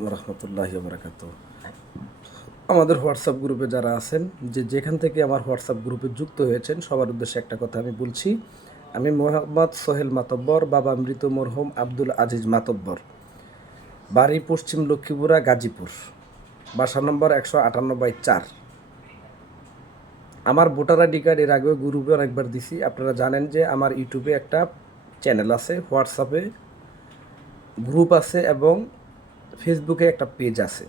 আলাইকুম রহমতুল্লাহি বারাকাত। আমাদের হোয়াটসঅ্যাপ গ্রুপে যারা আছেন, যে যেখান থেকে আমার হোয়াটসঅ্যাপ গ্রুপে যুক্ত হয়েছেন, সবার উদ্দেশ্যে একটা কথা আমি বলছি। আমি মোহাম্মদ সোহেল মাতব্বর, বাবা মৃত মরহুম আব্দুল আজিজ মাতব্বর। বাড়ি পশ্চিম লক্ষ্মীপুরা, গাজীপুর। বাসা নম্বর একশো আটানব্বই চার। আমার ভোটার আইডি কার্ড এর আগেও গ্রুপে অনেকবার দিছি। আপনারা জানেন যে আমার ইউটিউবে একটা চ্যানেল আছে, হোয়াটসঅ্যাপে গ্রুপ আছে এবং ফেসবুকে একটা পেজ আছে।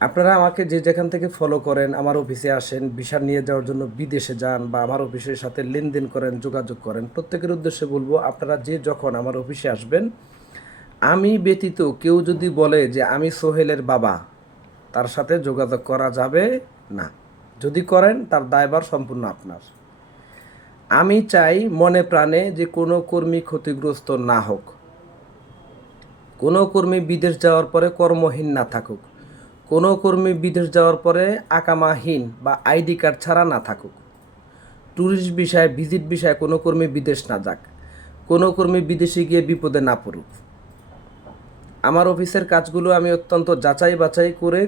আপনারা আমাকে যে যেখান থেকে ফলো করেন, আমার অফিসে আসেন, ভিসা নিয়ে যাওয়ার জন্য বিদেশে যান বা আমার অফিসের সাথে লেনদেন করেন, যোগাযোগ করেন, প্রত্যেকের উদ্দেশ্যে বলব, আপনারা যে যখন আমার অফিসে আসবেন, আমি ব্যতীত কেউ যদি বলে যে আমি সোহেলের বাবা, তার সাথে যোগাযোগ করা যাবে না। যদি করেন, তার দায়ভার সম্পূর্ণ আপনার। আমি চাই মনে প্রাণে যে কোনো কর্মী ক্ষতিগ্রস্ত না হোক। কোনো কর্মী বিদেশ যাওয়ার পরে কর্মহীন না থাকুক। কোনো কর্মী বিদেশ যাওয়ার পরে আকামাহীন বা আইডি কার্ড ছাড়া না থাকুক। ট্যুরিস্ট বিষয়ে, ভিজিট বিষয়ে কোনো কর্মী বিদেশ না যাক। কোনো কর্মী বিদেশে গিয়ে বিপদে না পড়ুক। আমার অফিসের কাজগুলো আমি অত্যন্ত যাচাই বাছাই করে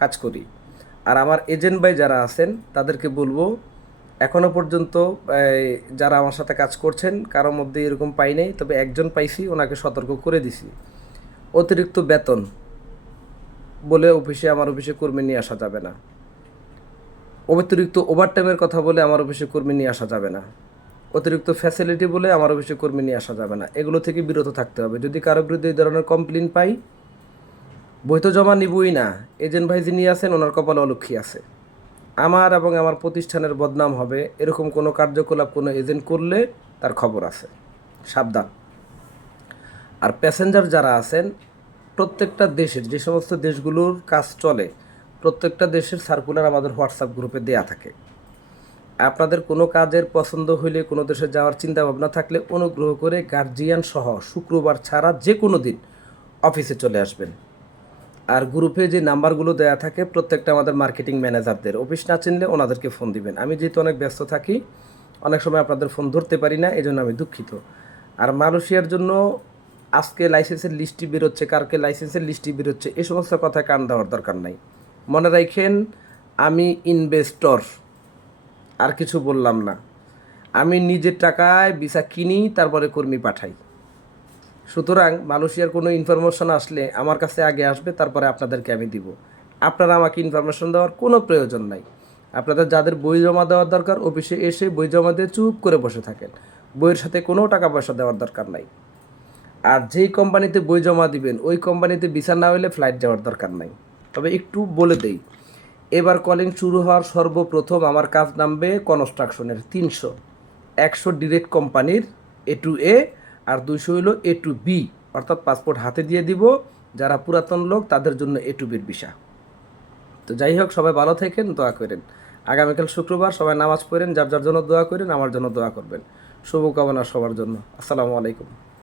কাজ করি। আর আমার এজেন্ট ভাই যারা আছেন, তাদেরকে বলব এখনও পর্যন্ত যারা আমার সাথে কাজ করছেন কারোর মধ্যে এরকম পাই নাই, তবে একজন পাইছি, ওনাকে সতর্ক করে দিছি। অতিরিক্ত বেতন বলে অফিসে আমার অফিসে কর্মী নিয়ে আসা যাবে না। অতিরিক্ত ওভারটাইমের কথা বলে আমার অফিসে কর্মী নিয়ে আসা যাবে না। অতিরিক্ত ফ্যাসিলিটি বলে আমার অফিসে কর্মী নিয়ে আসা যাবে না। এগুলো থেকে বিরত থাকতে হবে। যদি কারও বিরুদ্ধে এই ধরনের কমপ্লেন পাই বই তো জমা নিবই না। এজেন্ট ভাই যিনি আছেন, ওনার কপালে অলক্ষী আছে। আমার এবং আমার প্রতিষ্ঠানের বদনাম হবে। এরকম কোনো কার্যকলাপ কোনো এজেন্ট করলে তার খবর আছে। সাবধান। আর প্যাসেঞ্জার যারা আছেন, প্রত্যেকটা দেশের যে সমস্ত দেশগুলোর কাজ চলে, প্রত্যেকটা দেশের সার্কুলার আমাদের হোয়াটসঅ্যাপ গ্রুপে দেয়া থাকে। আপনাদের কোনো কাজের পছন্দ হইলে, কোনো দেশে যাওয়ার চিন্তা ভাবনা থাকলে অনুগ্রহ করে গার্জিয়ান সহ শুক্রবার ছাড়া যে কোনো দিন অফিসে চলে আসবেন। আর গ্রুপে যে নাম্বারগুলো দেয়া থাকে, প্রত্যেকটা আমাদের মার্কেটিং ম্যানেজারদের অফিস না চিনলে ওনাদেরকে ফোন দিবেন। আমি যেহেতু অনেক ব্যস্ত থাকি, অনেক সময় আপনাদের ফোন ধরতে পারি না এই জন্য আমি দুঃখিত। আর মালয়েশিয়ার জন্য আজকে লাইসেন্সের লিস্টটি বেরোচ্ছে কারকে লাইসেন্সের লিস্টটি বেরোচ্ছে এই সমস্ত কথায় কান দেওয়ার দরকার নাই। মনে রাখেন, আমি ইনভেস্টর আর কিছু বললাম না। আমি নিজের টাকায় ভিসা কিনি, তারপরে কর্মী পাঠাই। সুতরাং মালয়েশিয়ার কোনো ইনফরমেশন আসলে আমার কাছে আগে আসবে, তারপরে আপনাদেরকে আমি দিব। আপনারা আমাকে ইনফরমেশন দেওয়ার কোনো প্রয়োজন নাই। আপনাদের যাদের বই জমা দেওয়ার দরকার, অফিসে এসে বই জমা দিয়ে চুপ করে বসে থাকেন। বইয়ের সাথে কোনো টাকা পয়সা দেওয়ার দরকার নাই। আর যেই কোম্পানিতে বই জমা দিবেন, ওই কোম্পানিতে ভিসা না হলে ফ্লাইট যাওয়ার দরকার নাই। তবে একটু বলে দেই, এবার কলিং শুরু হওয়ার সর্বপ্রথম আমার কাজ নামবে কনস্ট্রাকশনের তিনশো। একশো ডিরেক্ট কোম্পানির এ টু এ আর দুইশো হইল এ টু বি অর্থাৎ পাসপোর্ট হাতে দিয়ে দিব। যারা পুরাতন লোক, তাদের জন্য এ টু বির ভিসা। তো যাই হোক, সবাই ভালো থাকেন, দোয়া করেন। আগামীকাল শুক্রবার সবাই নামাজ পড়েন, যার যার জন্য দোয়া করেন, আমার জন্য দোয়া করবেন। শুভকামনা সবার জন্য। আসসালামু আলাইকুম।